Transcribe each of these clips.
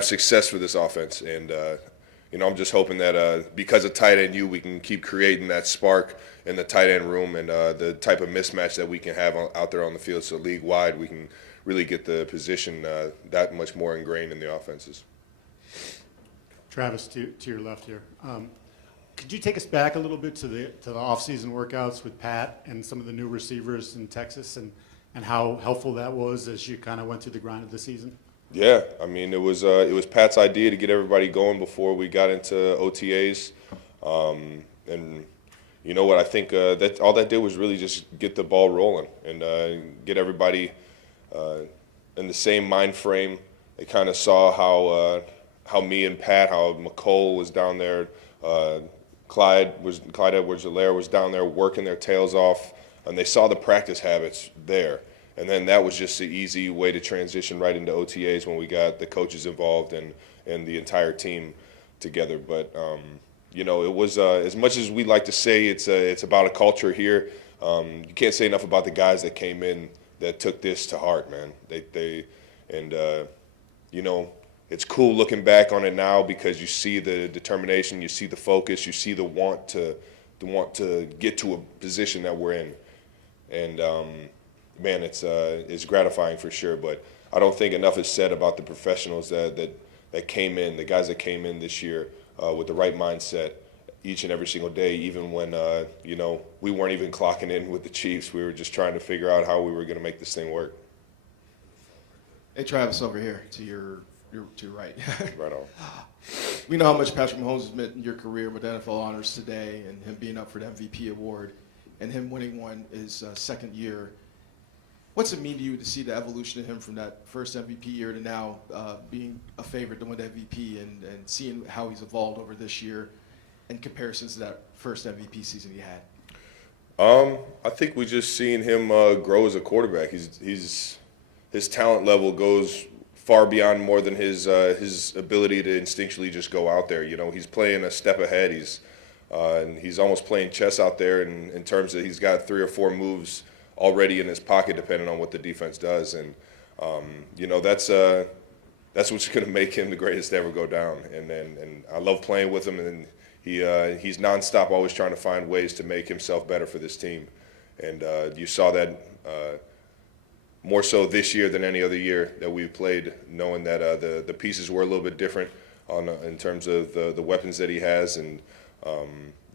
success for this offense. And, I'm just hoping that because of tight end we can keep creating that spark in the tight end room and the type of mismatch that we can have out there on the field. So league-wide, we can really get the position that much more ingrained in the offenses. Travis, to your left here. Could you take us back a little bit to the off-season workouts with Pat and some of the new receivers in Texas and how helpful that was as you kind of went through the grind of the season? Yeah, I mean it was Pat's idea to get everybody going before we got into OTAs, and you know what, I think that all that did was really just get the ball rolling and get everybody in the same mind frame. They kind of saw how me and Pat, how McCole was down there, Clyde Edwards-Helaire was down there working their tails off, and they saw the practice habits there. And then that was just the easy way to transition right into OTAs when we got the coaches involved and the entire team together. But it was as much as we like to say it's about a culture here. You can't say enough about the guys that came in that took this to heart, man. It's cool looking back on it now because you see the determination, you see the focus, you see the want to get to a position that we're in, and man, it's gratifying for sure. But I don't think enough is said about the professionals that came in, the guys that came in this year with the right mindset each and every single day, even when we weren't even clocking in with the Chiefs. We were just trying to figure out how we were going to make this thing work. Hey, Travis, over here to your right. Right on. We know how much Patrick Mahomes has meant in your career with NFL honors today and him being up for the MVP award and him winning one his second year. What's it mean to you to see the evolution of him from that first MVP year to now being a favorite to win the MVP and seeing how he's evolved over this year in comparison to that first MVP season he had? I think we just seen him grow as a quarterback. His talent level goes far beyond more than his ability to instinctually just go out there. He's playing a step ahead. And he's almost playing chess out there in terms of he's got 3 or 4 moves already in his pocket, depending on what the defense does, and that's what's going to make him the greatest to ever go down. And I love playing with him, and he's nonstop, always trying to find ways to make himself better for this team. And you saw that more so this year than any other year that we've played, knowing that the pieces were a little bit different in terms of the weapons that he has and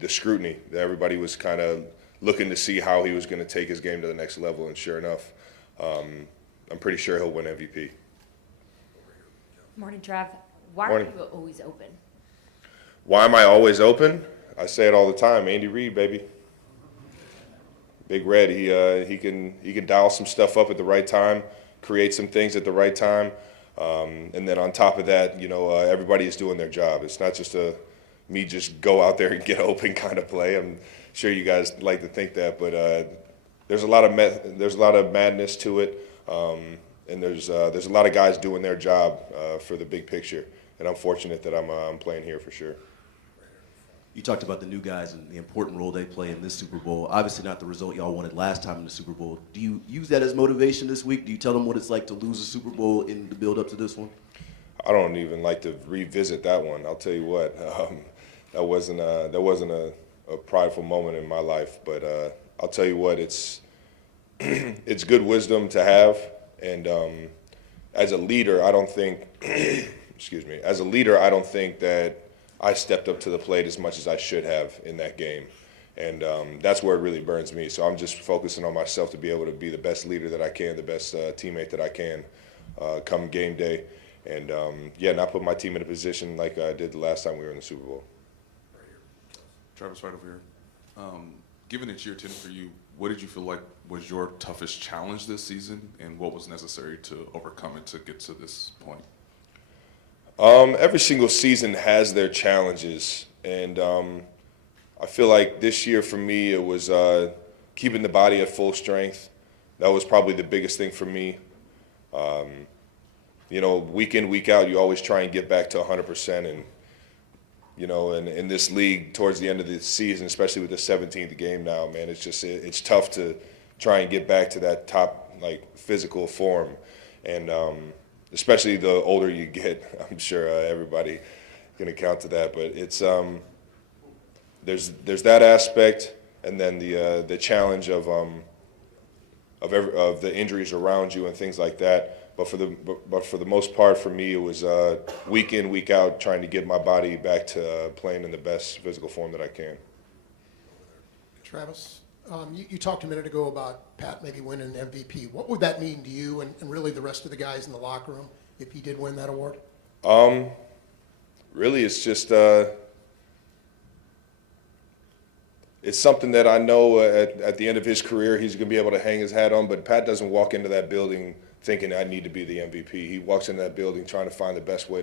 the scrutiny that everybody was kind of looking to see how he was going to take his game to the next level, and sure enough, I'm pretty sure he'll win MVP. Morning, Trav. Why Morning. are you always open? Why am I always open? I say it all the time. Andy Reid, baby. Big Red. He can dial some stuff up at the right time, create some things at the right time, and then on top of that, everybody is doing their job. It's not just me just go out there and get open kind of play. I'm sure you guys like to think that, but there's a lot of madness to it, and there's a lot of guys doing their job for the big picture, and I'm fortunate that I'm playing here for sure. You talked about the new guys and the important role they play in this Super Bowl. Obviously not the result y'all wanted last time in the Super Bowl. Do you use that as motivation this week? Do you tell them what it's like to lose a Super Bowl in the build up to this one? I don't even like to revisit that one. I'll tell you what, that wasn't a prideful moment in my life, but I'll tell you what, it's good wisdom to have, and as a leader, I don't think that I stepped up to the plate as much as I should have in that game, and that's where it really burns me. So I'm just focusing on myself to be able to be the best leader that I can, the best teammate that I can come game day, and not put my team in a position like I did the last time we were in the Super Bowl. Travis, right over here. Given it's year 10 for you, what did you feel like was your toughest challenge this season, and what was necessary to overcome it to get to this point? Every single season has their challenges, and I feel like this year for me it was keeping the body at full strength. That was probably the biggest thing for me. Week in, week out, you always try and get back to 100%, and in this league, towards the end of the season, especially with the 17th game now, man, it's tough to try and get back to that top, physical form. And, especially the older you get. I'm sure everybody can account to that, but it's there's that aspect, and then the challenge of the injuries around you and things like that. But for the most part, for me, it was week in, week out, trying to get my body back to playing in the best physical form that I can. Travis, you talked a minute ago about Pat maybe winning an MVP. What would that mean to you and really the rest of the guys in the locker room if he did win that award? Really, it's just it's something that I know at the end of his career he's going to be able to hang his hat on. But Pat doesn't walk into that building thinking I need to be the MVP. He walks into that building trying to find the best way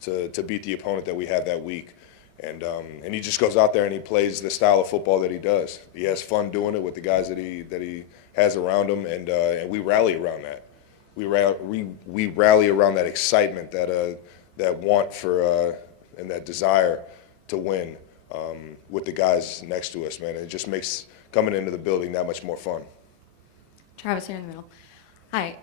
to beat the opponent that we have that week. And he just goes out there and he plays the style of football that he does. He has fun doing it with the guys that he has around him, and we rally around that. We rally around that excitement, that want for and that desire to win with the guys next to us, man. It just makes coming into the building that much more fun. Travis here in the middle. Hi.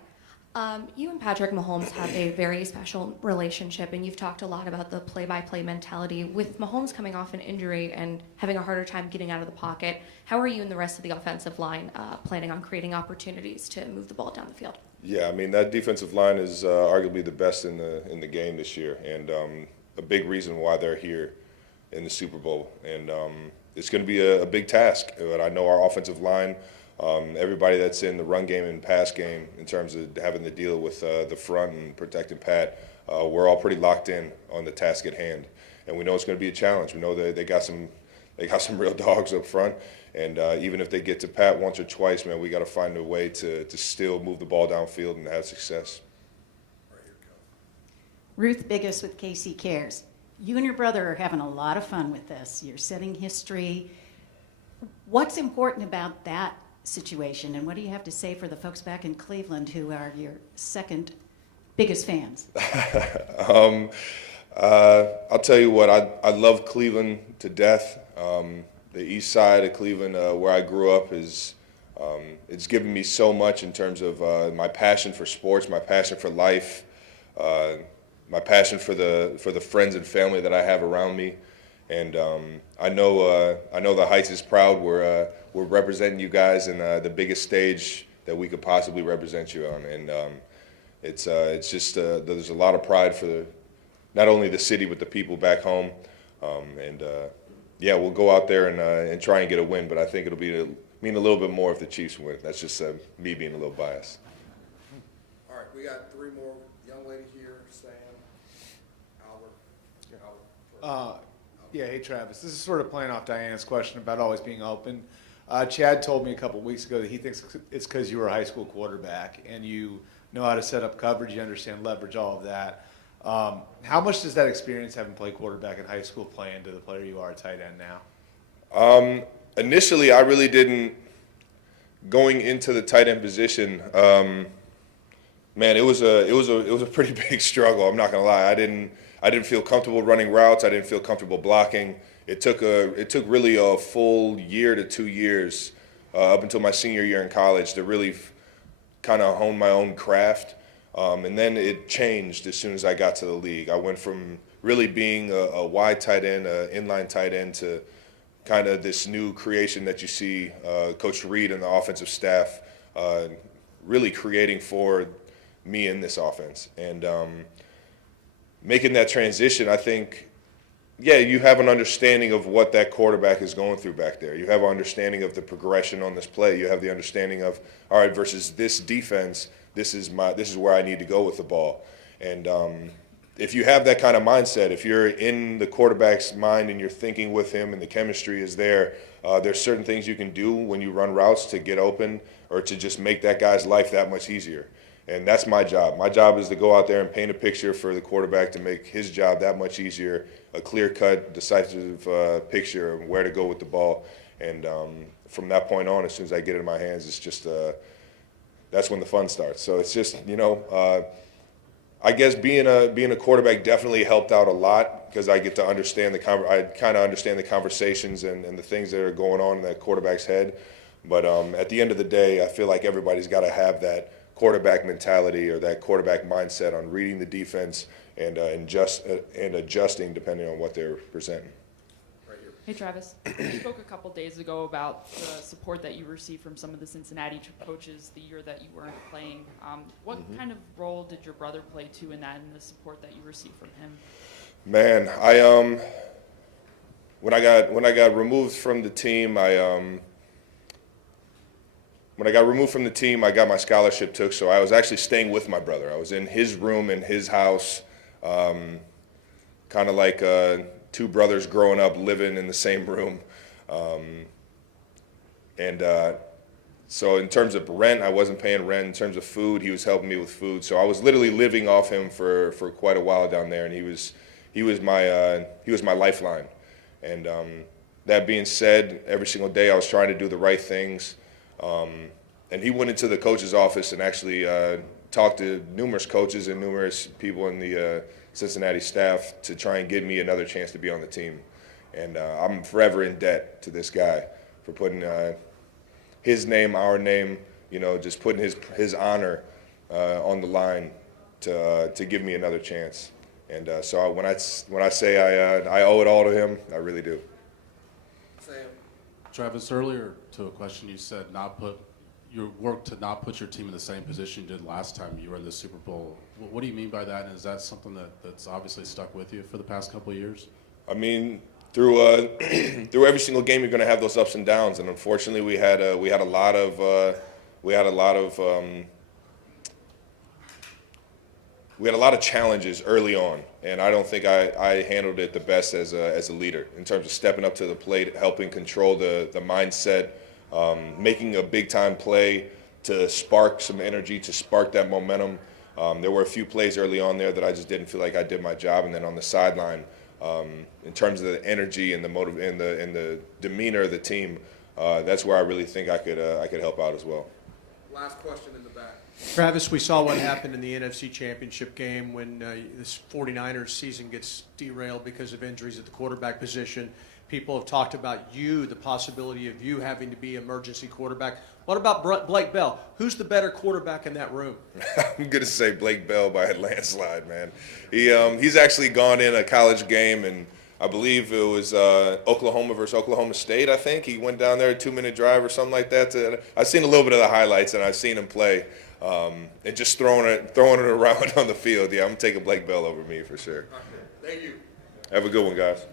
You and Patrick Mahomes have a very special relationship, and you've talked a lot about the play-by-play mentality. With Mahomes coming off an injury and having a harder time getting out of the pocket, how are you and the rest of the offensive line planning on creating opportunities to move the ball down the field? Yeah, I mean, that defensive line is arguably the best in the game this year, and a big reason why they're here in the Super Bowl. And it's going to be a big task. But I know our offensive line, everybody that's in the run game and pass game in terms of having to deal with the front and protecting Pat, we're all pretty locked in on the task at hand. And we know it's going to be a challenge. We know that they got some real dogs up front. And even if they get to Pat once or twice, man, we got to find a way to still move the ball downfield and have success. Ruth Biggis with KC Cares. You and your brother are having a lot of fun with this. You're setting history. What's important about that situation, and what do you have to say for the folks back in Cleveland who are your second biggest fans? I'll tell you what, I love Cleveland to death. The east side of Cleveland, where I grew up, it's given me so much in terms of my passion for sports, my passion for life, my passion for the friends and family that I have around me. And I know the Heights is proud. We're representing you guys in the biggest stage that we could possibly represent you on, and it's just there's a lot of pride for not only the city but the people back home. Yeah, we'll go out there and try and get a win, but I think it'll mean a little bit more if the Chiefs win. That's just me being a little biased. All right, we got three more. Young lady here, Sam, Albert. Yeah, hey Travis. This is sort of playing off Diana's question about always being open. Chad told me a couple weeks ago that he thinks it's because you were a high school quarterback and you know how to set up coverage, you understand leverage, all of that. How much does that experience having played quarterback in high school play into the player you are at tight end now? Initially, I really didn't. Going into the tight end position, man, it was a pretty big struggle. I'm not gonna lie. I didn't feel comfortable running routes. I didn't feel comfortable blocking. It took really a full year to 2 years up until my senior year in college to really kind of hone my own craft. And then it changed as soon as I got to the league. I went from really being a wide tight end, an inline tight end, to kind of this new creation that you see Coach Reed and the offensive staff really creating for me in this offense. And making that transition, I think, yeah, you have an understanding of what that quarterback is going through back there. You have an understanding of the progression on this play. You have the understanding of, all right, versus this defense, this is where I need to go with the ball. And if you have that kind of mindset, if you're in the quarterback's mind and you're thinking with him and the chemistry is there, there's certain things you can do when you run routes to get open or to just make that guy's life that much easier. And that's my job. My job is to go out there and paint a picture for the quarterback to make his job that much easier, a clear-cut, decisive picture of where to go with the ball. And from that point on, as soon as I get it in my hands, it's just that's when the fun starts. So it's just, I guess being a quarterback definitely helped out a lot because I get to understand I kind of understand the conversations and the things that are going on in that quarterback's head. But at the end of the day, I feel like everybody's got to have that quarterback mentality or that quarterback mindset on reading the defense and adjusting depending on what they're presenting. Hey Travis, you spoke a couple days ago about the support that you received from some of the Cincinnati coaches the year that you weren't playing. What kind of role did your brother play too in that, and the support that you received from him? Man, when I got removed from the team, I got my scholarship took, so I was actually staying with my brother. I was in his room in his house, kind of like two brothers growing up living in the same room. So in terms of rent, I wasn't paying rent. In terms of food, he was helping me with food. So I was literally living off him for quite a while down there, and he was my lifeline. And that being said, every single day I was trying to do the right things. And he went into the coach's office and actually talked to numerous coaches and numerous people in the Cincinnati staff to try and give me another chance to be on the team. And I'm forever in debt to this guy for putting his name, our name, just putting his honor on the line to give me another chance. And so when I say I owe it all to him, I really do. Sam. Travis, earlier to a question you said your work to not put your team in the same position you did last time you were in the Super Bowl. What do you mean by that? And is that something that's obviously stuck with you for the past couple of years? I mean, through every single game, you're going to have those ups and downs, and unfortunately, we had a lot of challenges early on, and I don't think I handled it the best as a leader in terms of stepping up to the plate, helping control the mindset. Making a big-time play to spark some energy, to spark that momentum. There were a few plays early on there that I just didn't feel like I did my job, and then on the sideline, in terms of the energy and the motive and the demeanor of the team, that's where I really think I could help out as well. Last question in the back. Travis, we saw what happened in the NFC Championship game when this 49ers season gets derailed because of injuries at the quarterback position. People have talked about the possibility of you having to be emergency quarterback. What about Blake Bell? Who's the better quarterback in that room? I'm going to say Blake Bell by a landslide, man. He's actually gone in a college game, and I believe it was Oklahoma versus Oklahoma State, I think. He went down there, a 2-minute drive or something like that. I've seen a little bit of the highlights, and I've seen him play. And just throwing it around on the field. Yeah, I'm taking Blake Bell over me for sure. Thank you. Have a good one, guys.